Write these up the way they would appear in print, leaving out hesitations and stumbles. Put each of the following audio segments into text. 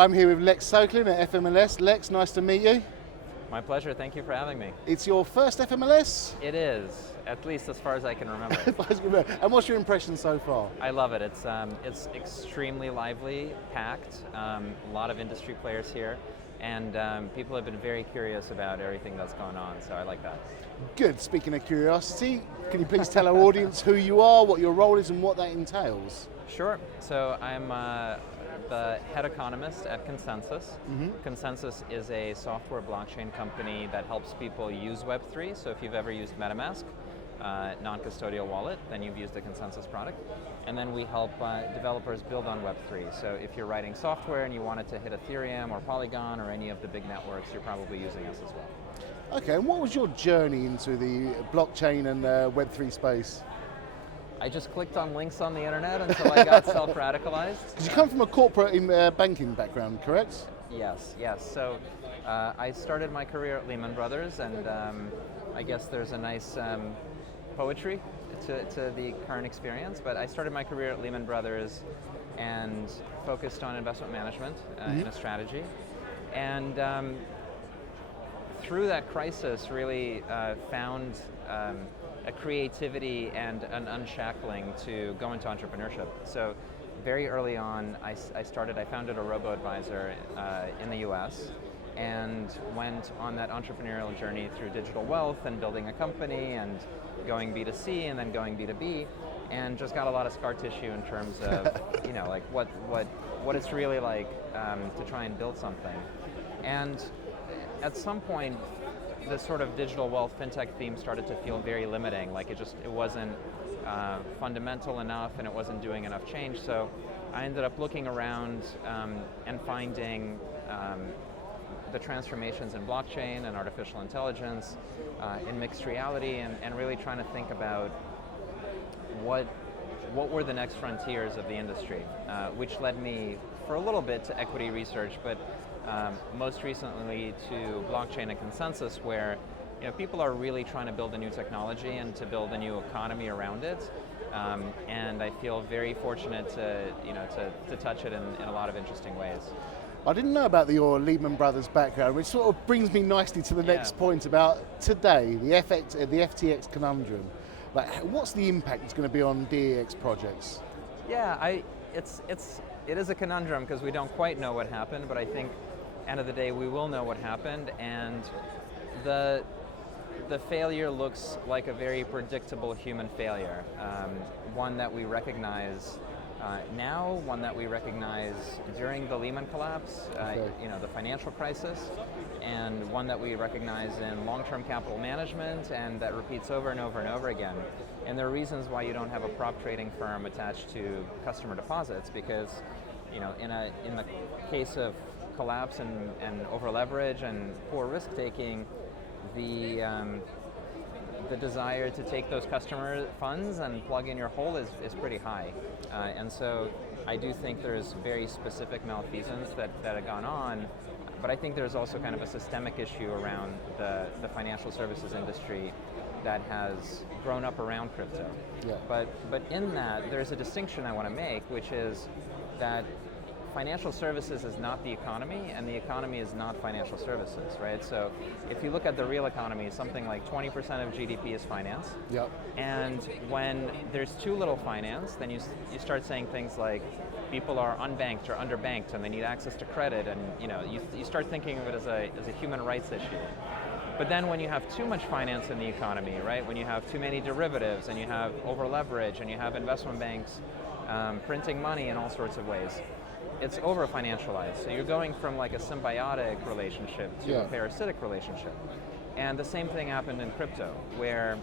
I'm here with Lex Sokolin at FMLS. Lex, nice to meet you. My pleasure, thank you for having me. It's your first FMLS? It is, at least as far as I can remember. And what's your impression so far? I love it. It's extremely lively, packed, a lot of industry players here, and people have been very curious about everything that's going on, so I like that. Good. Speaking of curiosity, can you please tell our audience who you are, what your role is, and what that entails? Sure. So I'm the head economist at Consensys. Consensys is a software blockchain company that helps people use Web3. So if you've ever used MetaMask, non-custodial wallet, then you've used the Consensys product. And then we help developers build on Web3. So if you're writing software and you wanted to hit Ethereum or Polygon or any of the big networks, you're probably using us as well. Okay, and what was your journey into the blockchain and Web3 space? I just clicked on links on the internet until I got self-radicalized. Because you come from a corporate banking background, correct? Yes. So I started my career at Lehman Brothers, and I guess there's a nice poetry to the current experience, but I started my career at Lehman Brothers and focused on investment management in a strategy. And through that crisis, really found a creativity and an unshackling to go into entrepreneurship. So very early on, I founded a robo-advisor in the US and went on that entrepreneurial journey through digital wealth and building a company and going B2C and then going B2B, and just got a lot of scar tissue in terms of like what it's really like to try and build something. And at some point, the sort of digital wealth fintech theme started to feel very limiting. Like it wasn't fundamental enough, and it wasn't doing enough change. So I ended up looking around and finding the transformations in blockchain and artificial intelligence, in mixed reality, and really trying to think about what were the next frontiers of the industry, which led me for a little bit to equity research, but most recently to blockchain and Consensys, where people are really trying to build a new technology and to build a new economy around it. And I feel very fortunate to touch it in a lot of interesting ways. I didn't know about your Lehman Brothers background, which sort of brings me nicely to the next point about today, the FTX conundrum. Like, what's the impact it's going to be on DEX projects? Yeah, it is a conundrum because we don't quite know what happened, but I think end of the day we will know what happened, and the failure looks like a very predictable human failure, one that we recognize now, one that we recognize during the Lehman collapse, the financial crisis, and one that we recognize in long-term capital management, and that repeats over and over and over again. And there are reasons why you don't have a prop trading firm attached to customer deposits, because in the case of collapse and over leverage and poor risk taking, the desire to take those customer funds and plug in your hole is pretty high. And so I do think there's very specific malfeasance that have gone on, but I think there's also kind of a systemic issue around the financial services industry that has grown up around crypto. Yeah. But in that, there's a distinction I want to make, which is that financial services is not the economy, and the economy is not financial services, right? So if you look at the real economy, something like 20% of GDP is finance. Yep. And when there's too little finance, then you start saying things like people are unbanked or underbanked and they need access to credit, and you start thinking of it as a human rights issue. But then when you have too much finance in the economy, right? When you have too many derivatives and you have over leverage and you have investment banks printing money in all sorts of ways, it's over financialized. So you're going from like a symbiotic relationship to a parasitic relationship. And the same thing happened in crypto, where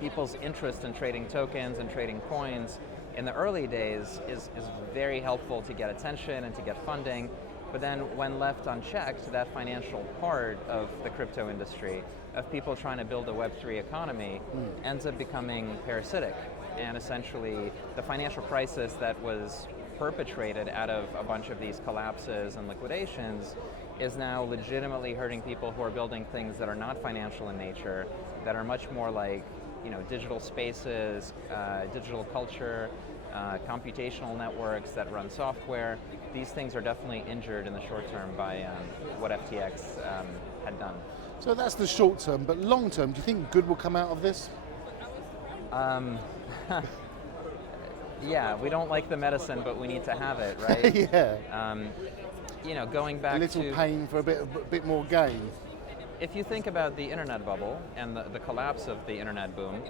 people's interest in trading tokens and trading coins in the early days is very helpful to get attention and to get funding. But then when left unchecked, that financial part of the crypto industry, of people trying to build a Web3 economy, ends up becoming parasitic. And essentially the financial crisis that was perpetrated out of a bunch of these collapses and liquidations is now legitimately hurting people who are building things that are not financial in nature, that are much more like digital spaces, digital culture, computational networks that run software. These things are definitely injured in the short term by what FTX had done. So that's the short term, but long term, do you think good will come out of this? Yeah, we don't like the medicine, but we need to have it, right? Yeah. Going back a little pain for a bit more gain. If you think about the internet bubble and the collapse of the internet boom,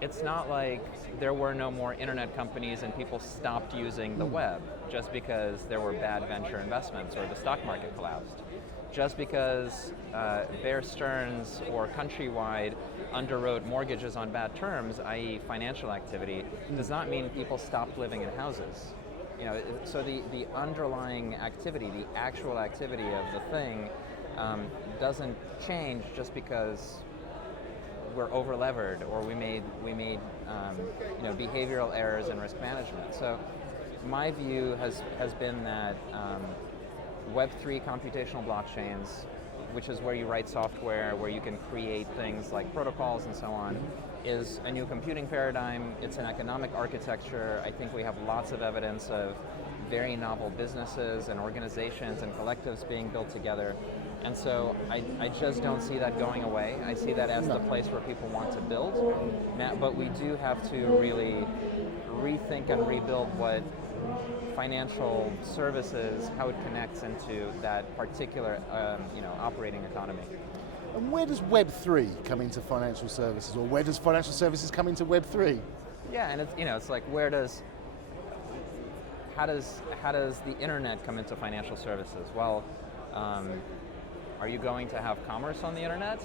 it's not like there were no more internet companies and people stopped using the web just because there were bad venture investments or the stock market collapsed. Just because Bear Stearns or Countrywide underwrote mortgages on bad terms, i.e. financial activity, does not mean people stopped living in houses. So the underlying activity, the actual activity of the thing, doesn't change just because we're over-levered or we made behavioral errors in risk management. So my view has been that Web3 computational blockchains, which is where you write software, where you can create things like protocols and so on, is a new computing paradigm. It's an economic architecture. I think we have lots of evidence of very novel businesses and organizations and collectives being built together. And so I just don't see that going away. I see that as the place where people want to build. But we do have to really rethink and rebuild what financial services, how it connects into that particular operating economy. And where does Web3 come into financial services, or where does financial services come into Web3? Yeah, and it's like how does the internet come into financial services? Well, are you going to have commerce on the internet?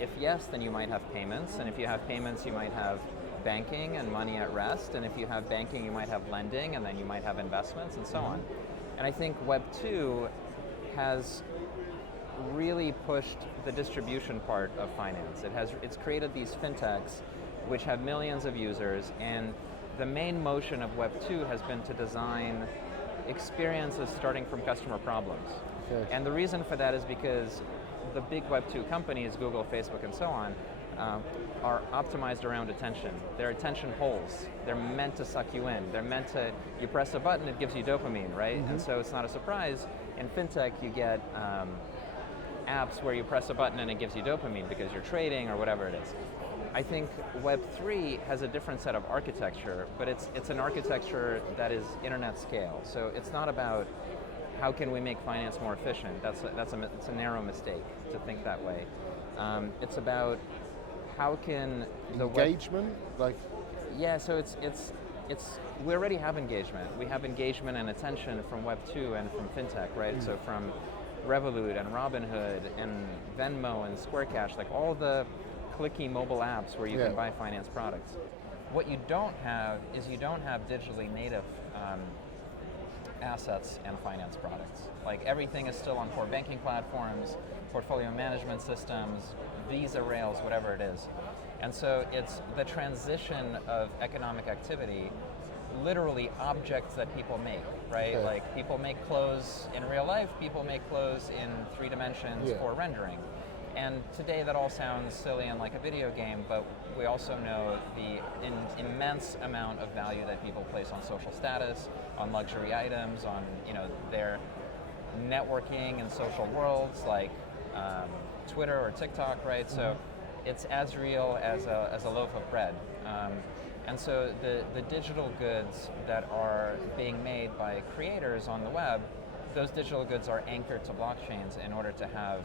If yes, then you might have payments, and if you have payments, you might have banking and money at rest, and if you have banking, you might have lending, and then you might have investments, and so on. And I think Web 2 has really pushed the distribution part of finance. It's created these fintechs which have millions of users, and the main motion of Web 2 has been to design experiences starting from customer problems. Okay. And the reason for that is because the big Web 2 companies, Google, Facebook, and so on, are optimized around attention. They're attention holes. They're meant to suck you in. You press a button, it gives you dopamine, right? And so it's not a surprise. In fintech, you get apps where you press a button and it gives you dopamine because you're trading or whatever it is. I think Web3 has a different set of architecture, but it's an architecture that is internet scale. So it's not about how can we make finance more efficient. It's a narrow mistake to think that way. It's about how can the engagement, yeah. So we already have engagement. We have engagement and attention from Web 2 and from fintech, right? So from Revolut and Robinhood and Venmo and Square Cash, like all the clicky mobile apps where you can buy finance products. What you don't have is you don't have digitally native assets and finance products. Like everything is still on core banking platforms, portfolio management systems, Visa rails, whatever it is. And so it's the transition of economic activity, literally objects that people make, right? Okay. Like people make clothes in real life, people make clothes in 3 dimensions for rendering. And today that all sounds silly and like a video game, but we also know the immense amount of value that people place on social status, on luxury items, on their networking in social worlds like Twitter or TikTok, right? So it's as real as a loaf of bread. And so the digital goods that are being made by creators on the web, those digital goods are anchored to blockchains in order to have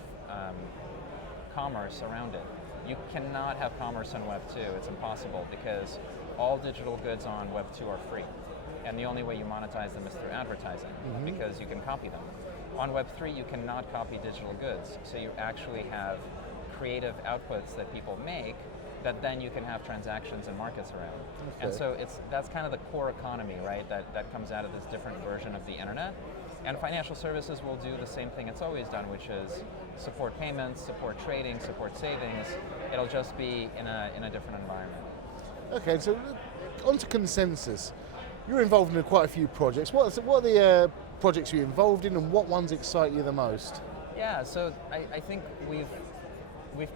commerce around it. You cannot have commerce on Web 2, it's impossible because all digital goods on Web 2 are free. And the only way you monetize them is through advertising because you can copy them. On Web 3, you cannot copy digital goods, so you actually have creative outputs that people make that then you can have transactions and markets around. Okay. And so that's kind of the core economy, right, that comes out of this different version of the internet. And financial services will do the same thing it's always done, which is support payments, support trading, support savings. It'll just be in a different environment. Okay, so on to Consensys. You're involved in quite a few projects. What are the projects you're involved in, and what ones excite you the most? Yeah, so I think we've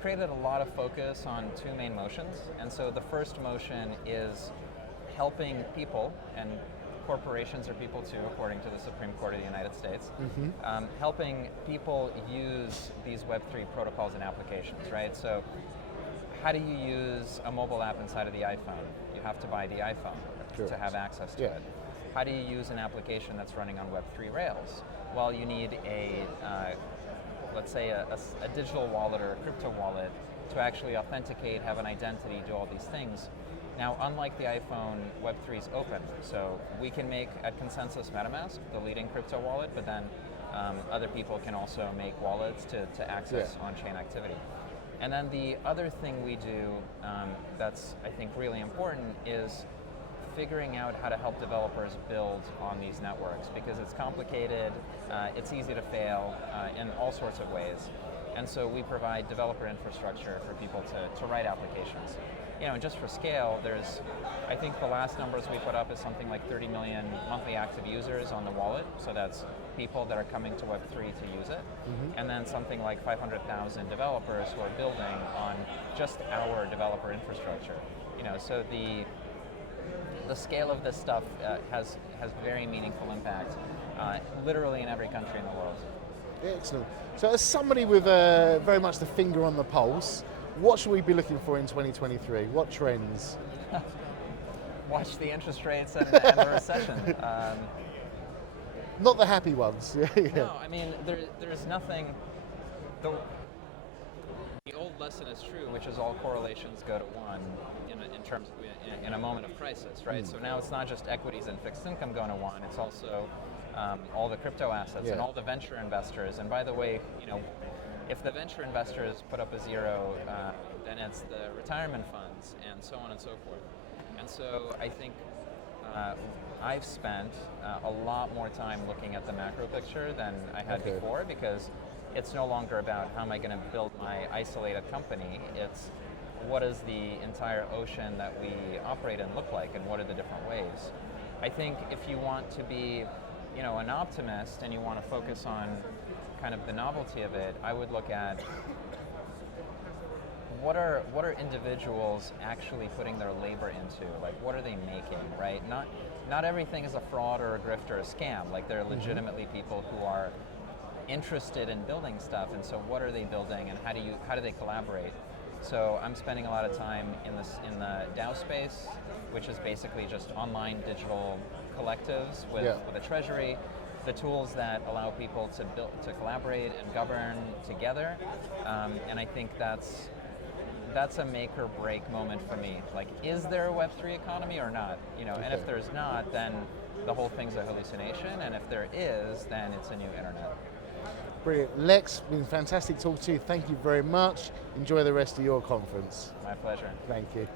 created a lot of focus on 2 main motions. And so the first motion is helping people, and corporations are people too, according to the Supreme Court of the United States, helping people use these Web3 protocols and applications, right? So how do you use a mobile app inside of the iPhone? You have to buy the iPhone to have access to it. How do you use an application that's running on Web3 rails? Well, you need let's say a digital wallet or a crypto wallet to actually authenticate, have an identity, do all these things. Now, unlike the iPhone, Web3 is open, so we can make at Consensys MetaMask the leading crypto wallet, but then other people can also make wallets to access on-chain activity. And then the other thing we do that's, I think, really important is figuring out how to help developers build on these networks, because it's complicated, it's easy to fail in all sorts of ways. And so we provide developer infrastructure for people to write applications. You know, and just for scale, I think the last numbers we put up is something like 30 million monthly active users on the wallet, so that's people that are coming to Web3 to use it, and then something like 500,000 developers who are building on just our developer infrastructure. You know, so the scale of this stuff has very meaningful impact, literally in every country in the world. Excellent. So as somebody with very much the finger on the pulse, what should we be looking for in 2023? What trends? Watch the interest rates and the recession. Not the happy ones. No, I mean, there's nothing. The old lesson is true, which is all correlations go to one in terms in a moment of crisis, right? So now it's not just equities and fixed income going to one; it's also all the crypto assets and all the venture investors. And by the way, you know, if the venture investors put up a zero, then it's the retirement funds and so on and so forth. And so I think I've spent a lot more time looking at the macro picture than I had before, because it's no longer about how am I going to build my isolated company. It's what does the entire ocean that we operate in look like, and what are the different ways. I think if you want to be, you know, an optimist and you want to focus on kind of the novelty of it, I would look at what are individuals actually putting their labor into? Like, what are they making, right? Not everything is a fraud or a grift or a scam. Like, there are legitimately people who are interested in building stuff, and so what are they building, and how do they collaborate? So I'm spending a lot of time in the DAO space, which is basically just online digital collectives with a treasury, the tools that allow people to collaborate and govern together, and I think that's a make or break moment for me. Like, is there a Web3 economy or not? You know, and if there's not, then the whole thing's a hallucination, and if there is, then it's a new internet. Brilliant. Lex, been fantastic talking to you. Thank you very much. Enjoy the rest of your conference. My pleasure. Thank you.